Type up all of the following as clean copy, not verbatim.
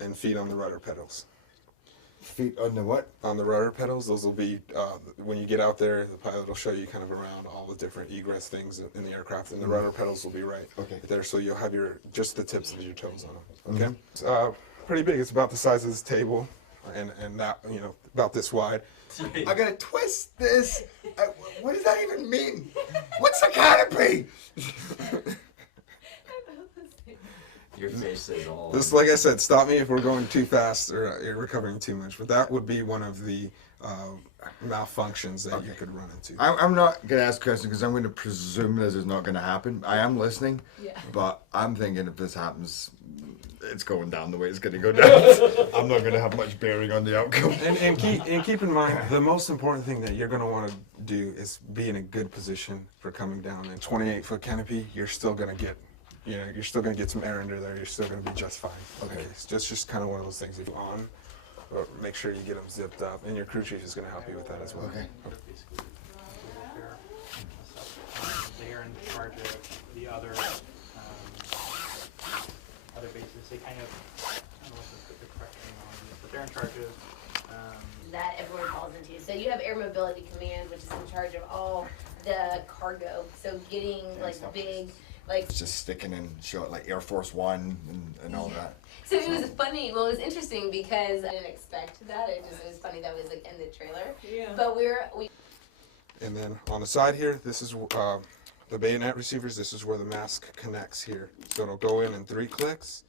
and feet on the rudder pedals. Feet on the what? On the rudder pedals, those will be, when you get out there, the pilot will show you kind of around all the different egress things in the aircraft, and the rudder pedals will be right there, so you'll have just the tips of your toes on them, okay? It's pretty big, it's about the size of this table, and that, about this wide. I gotta twist this. What does that even mean? What's a canopy? Your face says all. This, like I said, stop me if we're going too fast or you're recovering too much, but that would be one of the malfunctions that you could run into. I'm not going to ask questions because I'm going to presume this is not going to happen. I am listening, but I'm thinking if this happens, it's going down the way it's going to go down. I'm not going to have much bearing on the outcome. And keep in mind, the most important thing that you're going to want to do is be in a good position for coming down. And 28-foot canopy, you're still going to get, you're still going to get some air under there. You're still going to be just fine. Okay, it's just kind of one of those things. If you're on, or make sure you get them zipped up, and your crew chief is going to help you with that as well. Okay. They are in charge of the other bases. They kind of, I don't know what the correct name on this, but they're in charge of that everyone falls into. So you have Air Mobility Command, which is in charge of all the cargo. So getting like big, like It's just sticking in short like Air Force One and all that. So it was funny. Well, it was interesting because I didn't expect that. It was funny that was like in the trailer. Yeah. But we. And then on the side here, this is the bayonet receivers. This is where the mask connects here. So it'll go in 3 clicks,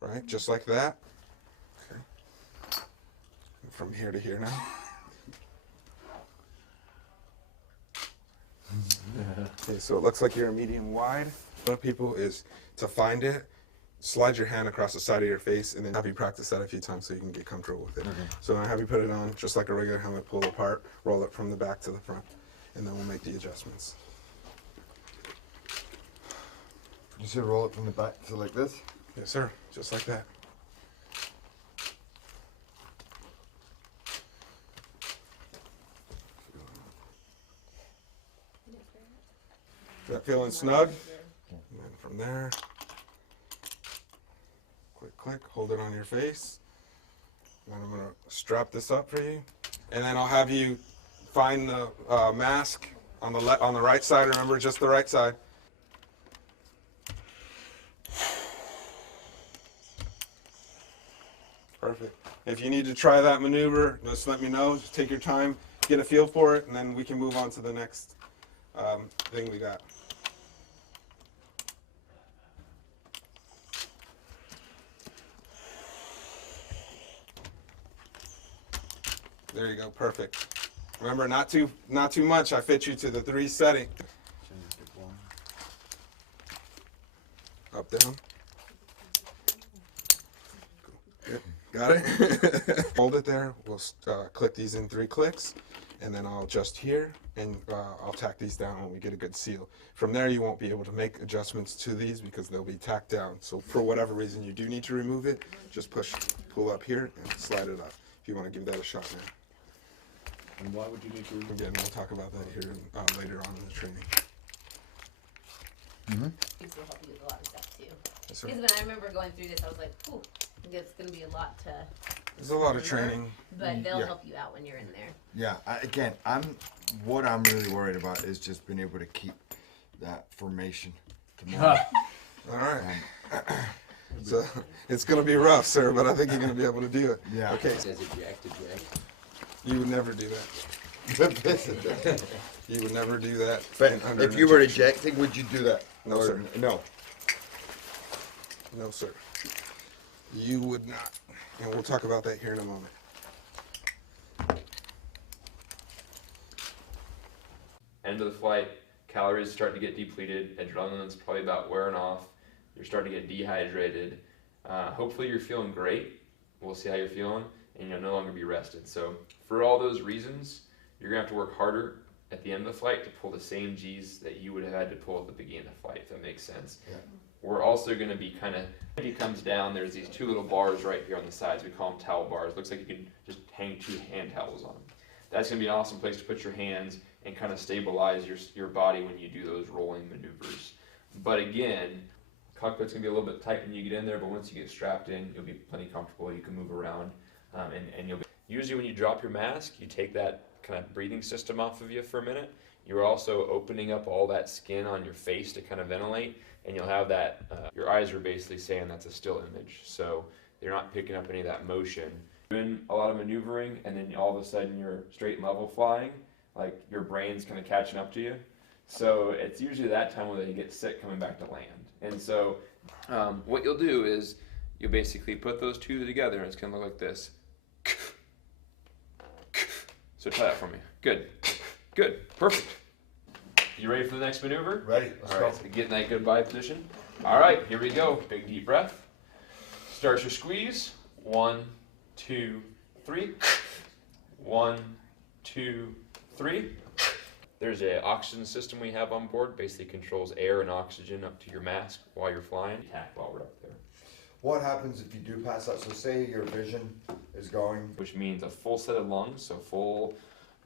right? Just like that. Okay. From here to here now. Okay, so it looks like you're a medium wide. A lot of people is to find it, slide your hand across the side of your face, and then have you practice that a few times so you can get comfortable with it. Okay. So I have you put it on just like a regular helmet, pull it apart, roll it from the back to the front, and then we'll make the adjustments. You should roll it from the back to like this? Yes, sir. Just like that. That feeling snug? And then from there, click, hold it on your face. And then I'm going to strap this up for you. And then I'll have you find the mask on the right side. Remember, just the right side. Perfect. If you need to try that maneuver, just let me know. Just take your time, get a feel for it, and then we can move on to the next thing we got. There you go, perfect. Remember, not too much. I fit you to the 3 setting. Up, down. Good. Got it? Hold it there. We'll click these in 3 clicks, and then I'll adjust here, and I'll tack these down when we get a good seal. From there, you won't be able to make adjustments to these because they'll be tacked down. So for whatever reason you do need to remove it, just pull up here, and slide it up. If you want to give that a shot now. And why would you need to remove? Again, we'll talk about that here later on in the training. These will help you with a lot of stuff too. Yes, sir. Because when I remember going through this, I was like, "Ooh, I think it's going to be a lot to." There's a lot of training. But they'll help you out when you're in there. Yeah, what I'm really worried about is just being able to keep that formation tomorrow. All right. So it's going to be rough, sir, but I think you're going to be able to do it. Yeah. Okay. It says eject, eject. You would never do that. You would never do that. But under if an you were injection. ejecting, would you do that? No, sir. No. No, sir. You would not. And we'll talk about that here in a moment. End of the flight, calories start to get depleted, adrenaline's probably about wearing off, you're starting to get dehydrated. Hopefully you're feeling great. We'll see how you're feeling, and you'll no longer be rested. So for all those reasons, you're gonna have to work harder at the end of the flight to pull the same G's that you would have had to pull at the beginning of the flight, if that makes sense. Yeah. We're also gonna be if he comes down, there's these 2 little bars right here on the sides. We call them towel bars. Looks like you can just hang 2 hand towels on them. That's gonna be an awesome place to put your hands and kind of stabilize your body when you do those rolling maneuvers. But again, Cockpit's gonna be a little bit tight when you get in there, but once you get strapped in, you'll be plenty comfortable. You can move around, and you'll be. Usually when you drop your mask, you take that kind of breathing system off of you for a minute. You're also opening up all that skin on your face to kind of ventilate, and you'll have that, your eyes are basically saying that's a still image. So you're not picking up any of that motion. Doing a lot of maneuvering, and then all of a sudden you're straight and level flying, like your brain's kind of catching up to you. So it's usually that time when you get sick coming back to land. And so what you'll do is you'll basically put those two together, and it's gonna look like this. So try that for me. Good. Good. Perfect. You ready for the next maneuver? Ready. Let's All go. right, so get in that goodbye position. All right, here we go. Big deep breath. Start your squeeze. 1, 2, 3. 1, 2, 3. There's an oxygen system we have on board. Basically controls air and oxygen up to your mask while you're flying. Attack while we're up there. What happens if you do pass that? So say your vision is going. Which means a full set of lungs, so full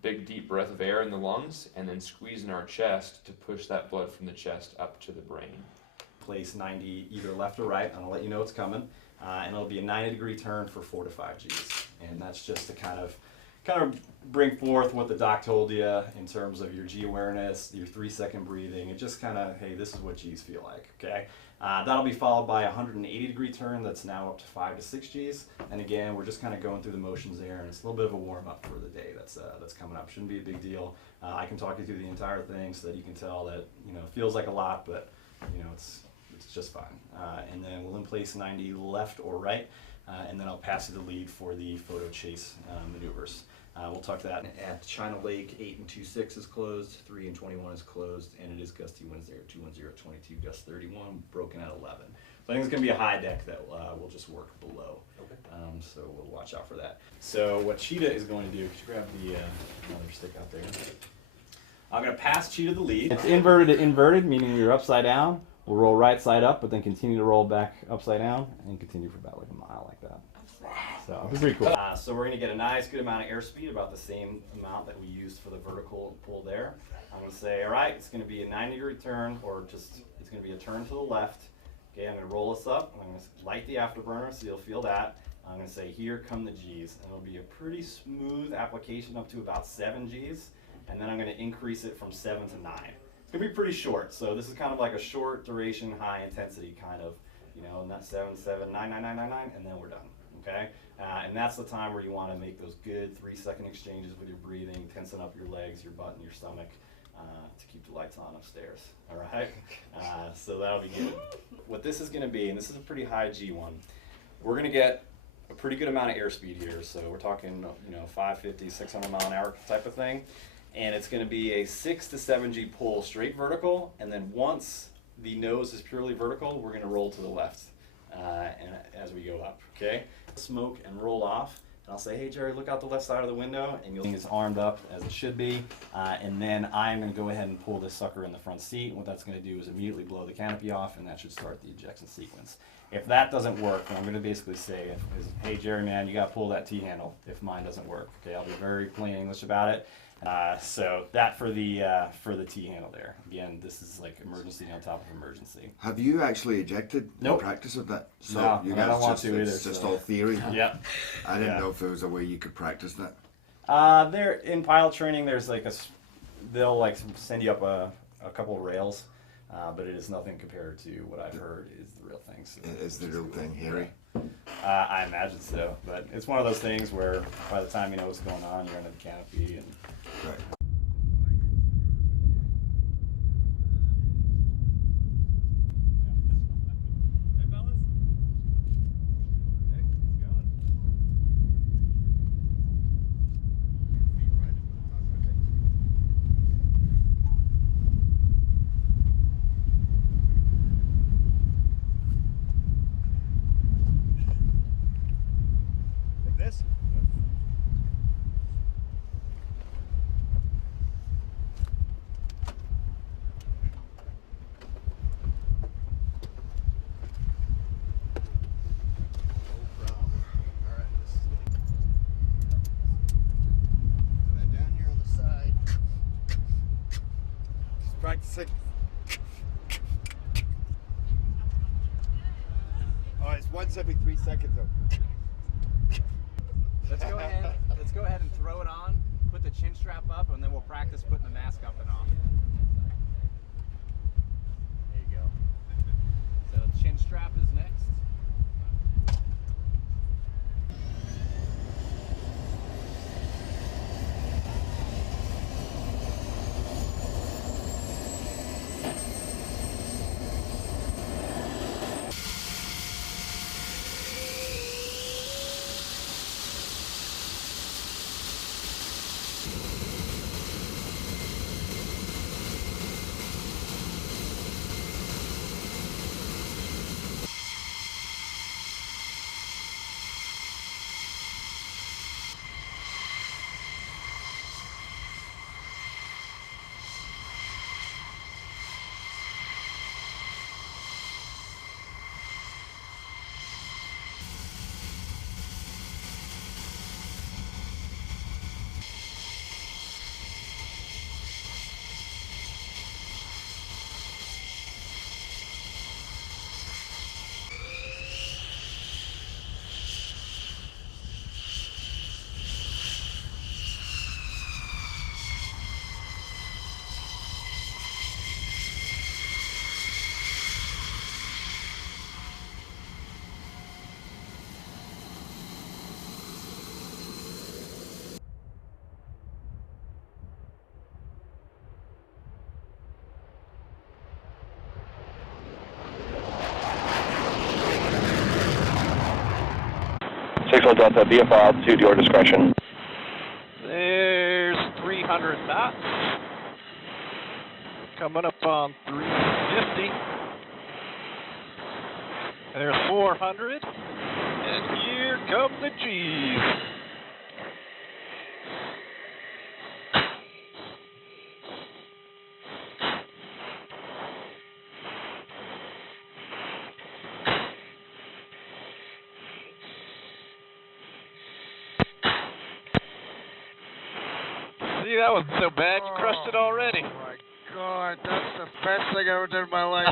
big deep breath of air in the lungs, and then squeezing our chest to push that blood from the chest up to the brain. Place 90 either left or right, and I'll let you know it's coming. And it'll be a 90-degree turn for 4 to 5 Gs. And that's just to kind of bring forth what the doc told you in terms of your G awareness, your 3-second breathing, and just kind of, hey, this is what Gs feel like, okay? That'll be followed by a 180-degree turn that's now up to 5 to 6 Gs. And again, we're just kind of going through the motions there, and it's a little bit of a warm-up for the day that's coming up. Shouldn't be a big deal. I can talk you through the entire thing so that you can tell that, you know, it feels like a lot, but, you know, it's just fine. And then we'll in place 90 left or right, and then I'll pass you the lead for the photo chase maneuvers. We'll talk to that. At China Lake, 8 and 2.6 is closed, 3 and 21 is closed, and it is gusty winds there, 210 at 22, gust 31, broken at 11. So I think it's going to be a high deck that we'll just work below. Okay. So we'll watch out for that. So what Cheetah is going to do, could you grab the another stick out there? I'm going to pass Cheetah the lead. It's inverted to inverted, meaning you're upside down. We'll roll right side up, but then continue to roll back upside down, and continue for about like a mile like that. So it'll be pretty cool. So we're going to get a nice good amount of airspeed, about the same amount that we used for the vertical pull there. I'm going to say, all right, it's going to be a 90-degree turn, or just, it's going to be a turn to the left. Okay, I'm going to roll this up. I'm going to light the afterburner, so you'll feel that. I'm going to say, here come the Gs. And it'll be a pretty smooth application up to about 7 Gs. And then I'm going to increase it from 7 to 9. It's going to be pretty short. So this is kind of like a short duration, high intensity kind of, you know, and that's 7, 7, 9, 9, 9, 9, 9, and then we're done. Okay? And that's the time where you want to make those good 3-second exchanges with your breathing, tensing up your legs, your butt, and your stomach to keep the lights on upstairs. All right? So that'll be good. What this is going to be, and this is a pretty high G one, we're going to get a pretty good amount of airspeed here. So we're talking, you know, 550, 600 mile an hour type of thing. And it's going to be a 6 to 7 G pull straight vertical. And then once the nose is purely vertical, we're going to roll to the left and as we go up. Okay? Smoke and roll off. And I'll say, hey Jerry, look out the left side of the window, and you'll see it's armed up as it should be. And then I'm going to go ahead and pull this sucker in the front seat. And what that's going to do is immediately blow the canopy off, and that should start the ejection sequence. If that doesn't work, then I'm going to basically say, hey Jerry, man, you got to pull that T-handle if mine doesn't work. Okay, I'll be very plain English about it. So that for the T-handle there. Again, this is like emergency on top of emergency. Have you actually ejected Nope. in practice of that? So No, you I guys don't want just, to either, it's just so. all theory. Yeah. I didn't Yeah. know if there was a way you could practice that. There in pilot training, there's like they'll like send you up a couple of rails, but it is nothing compared to what I've heard is the real thing. So Is the real thing, Harry? I imagine so, but it's one of those things where by the time you know what's going on, you're under the canopy and. Right. Practicing. once every 3 seconds. Let's go ahead and throw it on, put the chin strap up, and then we'll practice putting the mask up and off. There you go. So chin strap is next. Delta, VFR altitude, your discretion. There's 300 knots. Coming up on 350. There's 400. And here come the G's. See, that wasn't so bad. You crushed it already. Oh my God, that's the best thing I ever did in my life.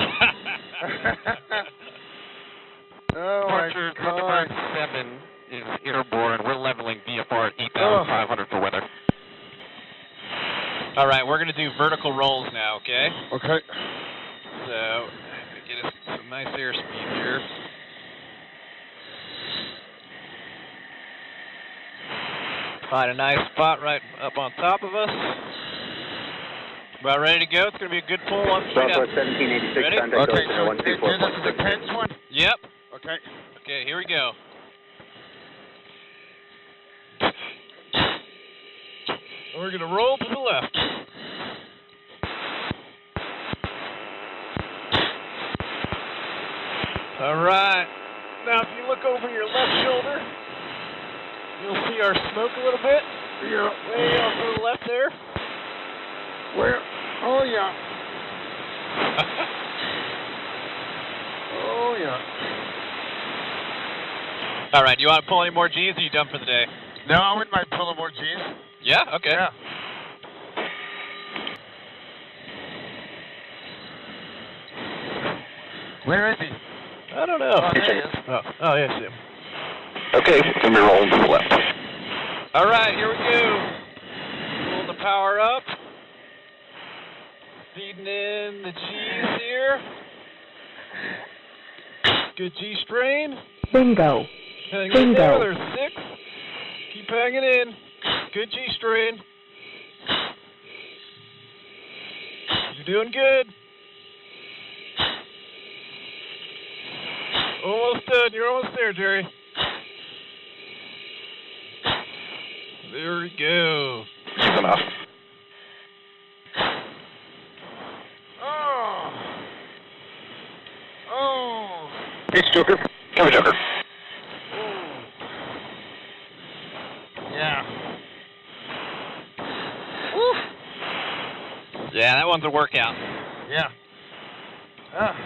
Oh my God. 7 is airborne. We're leveling VFR at 8,500 for weather. All right, we're going to do vertical rolls now, okay? Okay. So, get us some nice airspeed here. Find a nice spot right up on top of us. About ready to go. It's going to be a good pull on straight up. 1786, Ready? contact Okay, ocean so 124. this is the tense one? Yep. Okay. Okay, here we go. We're going to roll to the left. All right. Now, if you look over your left shoulder, you'll see our smoke a little bit. Yeah. Way off to the left there. Where? Oh, yeah. Oh, yeah. All right, do you want to pull any more G's, or are you done for the day? No, I wouldn't mind pulling more G's. Yeah? Okay. Yeah. Where is he? I don't know. Oh, there he is. Oh, yeah, I see him. Okay, we're going to be rolling to the left. All right, here we go. Pull the power up. Feeding in the G's here. Good G strain. Bingo. Hang in there. There's 6. Keep hanging in. Good G strain. You're doing good. Almost done. You're almost there, Jerry. There we go. Good enough. Oh. Oh. It's Joker. Come here, Joker. Yeah. Woo. Yeah, that one's a workout. Yeah. Ah.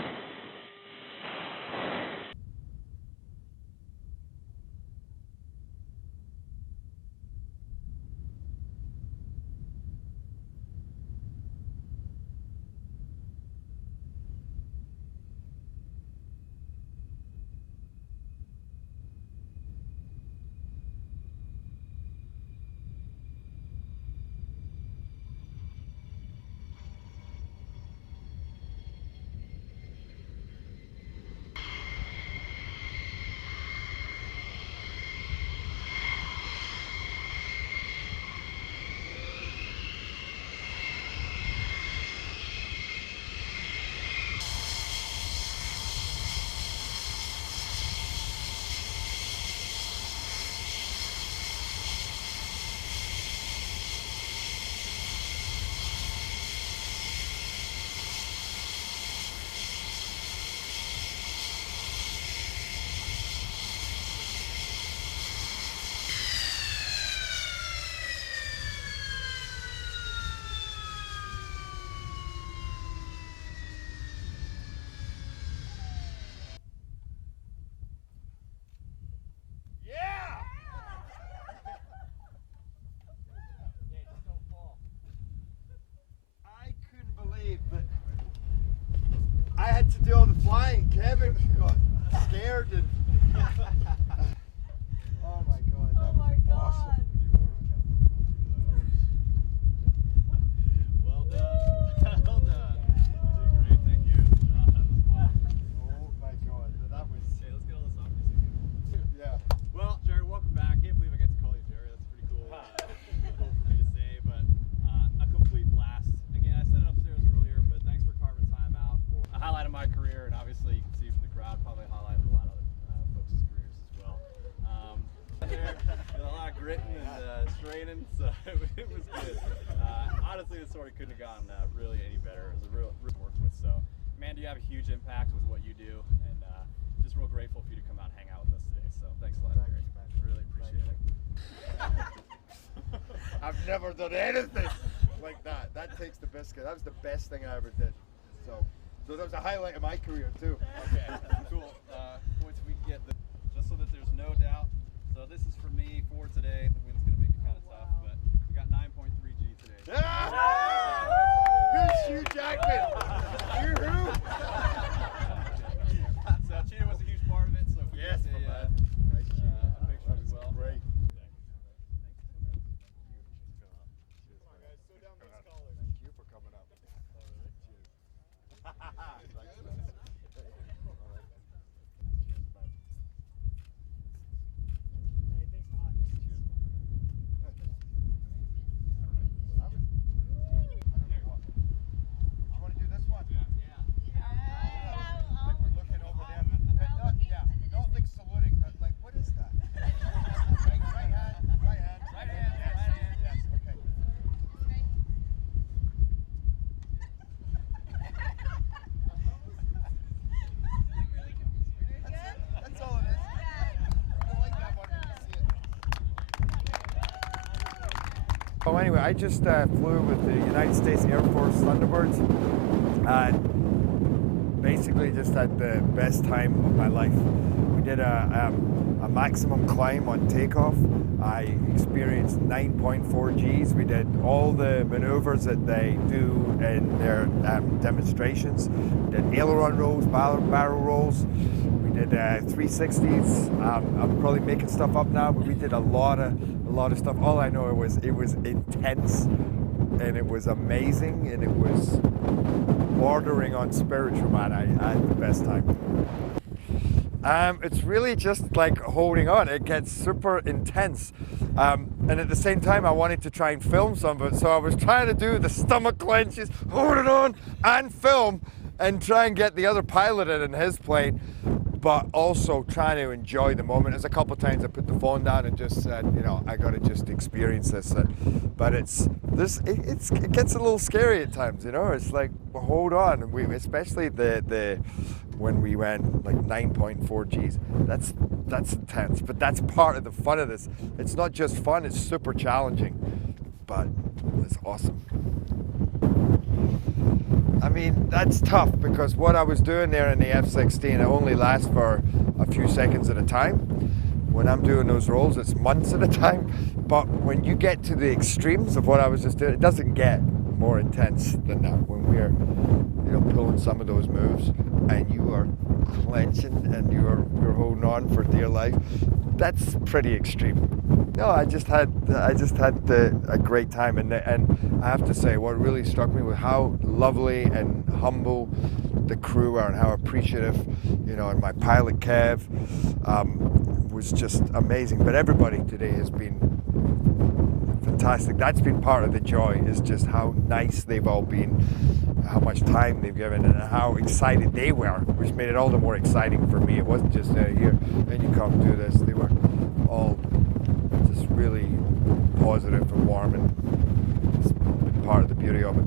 Evan got scared and. Oh my god, that was awesome. Well done. Well done. You did great, thank you. Oh my god, that was. Hey, let's get all this off music. Yeah. Well, Jerry, welcome back. Can't believe I get to call you Jerry. That's pretty cool. Cool for me to say, but a complete blast. Again, I said it upstairs earlier, but thanks for carving time out for a highlight of my career, and obviously you can see from the crowd, probably a highlight of a lot of other folks' careers as well. A lot of gritting and straining, so it was good. Honestly, the story couldn't have gone really any better. It was a real work with. So, man, you have a huge impact with what you do, and just real grateful for you to come out and hang out with us today. So, thanks a lot, Jerry. I really appreciate it. I've never done anything like that. That takes the biscuit. That was the best thing I ever did. So that was a highlight of my career too. Okay, cool. Points we can get, just so that there's no doubt. So this is for me for today. The wind's going to make it kind of tough, but we got 9.3 G today. Who's Hugh Jackman? You who? So Cheetah was a huge part of it. So if we Yes, get my a man. picture as well. Great. Thank you for coming up. I want to do this one. Like we're looking over them, but not like saluting, but like what is that? Right hand, yes, okay. That's all it is. I like that one when you see it. Oh, anyway, I just flew with the United States Air Force Thunderbirds. Basically, just had the best time of my life. We did a maximum climb on takeoff. I experienced 9.4 Gs. We did all the maneuvers that they do in their demonstrations. We did aileron rolls, barrel rolls. We did 360s. I'm probably making stuff up now, but we did a lot of stuff. All I know it was intense, and it was amazing, and it was bordering on spiritual, man. I had the best time. It's really just like holding on. It gets super intense. And at the same time, I wanted to try and film some of it. So I was trying to do the stomach clenches, hold it on, and film, and try and get the other pilot in his plane, but also trying to enjoy the moment. There's a couple of times I put the phone down and just said, you know, I got to just experience this. But it gets a little scary at times, you know. It's like, well, hold on. And especially when we went like 9.4 Gs, that's intense. But that's part of the fun of this. It's not just fun; it's super challenging, but it's awesome. I mean, that's tough because what I was doing there in the F-16, it only lasts for a few seconds at a time. When I'm doing those rolls, it's months at a time. But when you get to the extremes of what I was just doing, it doesn't get more intense than that. When we're, you know, pulling some of those moves and you are clenching and you're holding on for dear life, that's pretty extreme. No, I just had a great time, and I have to say, what really struck me was how lovely and humble the crew are, and how appreciative, you know, and my pilot Kev was just amazing. But everybody today has been fantastic. That's been part of the joy, is just how nice they've all been, how much time they've given, and how excited they were, which made it all the more exciting for me. It wasn't just here and you come do this. They were all just really positive and warm, and it's been part of the beauty of it.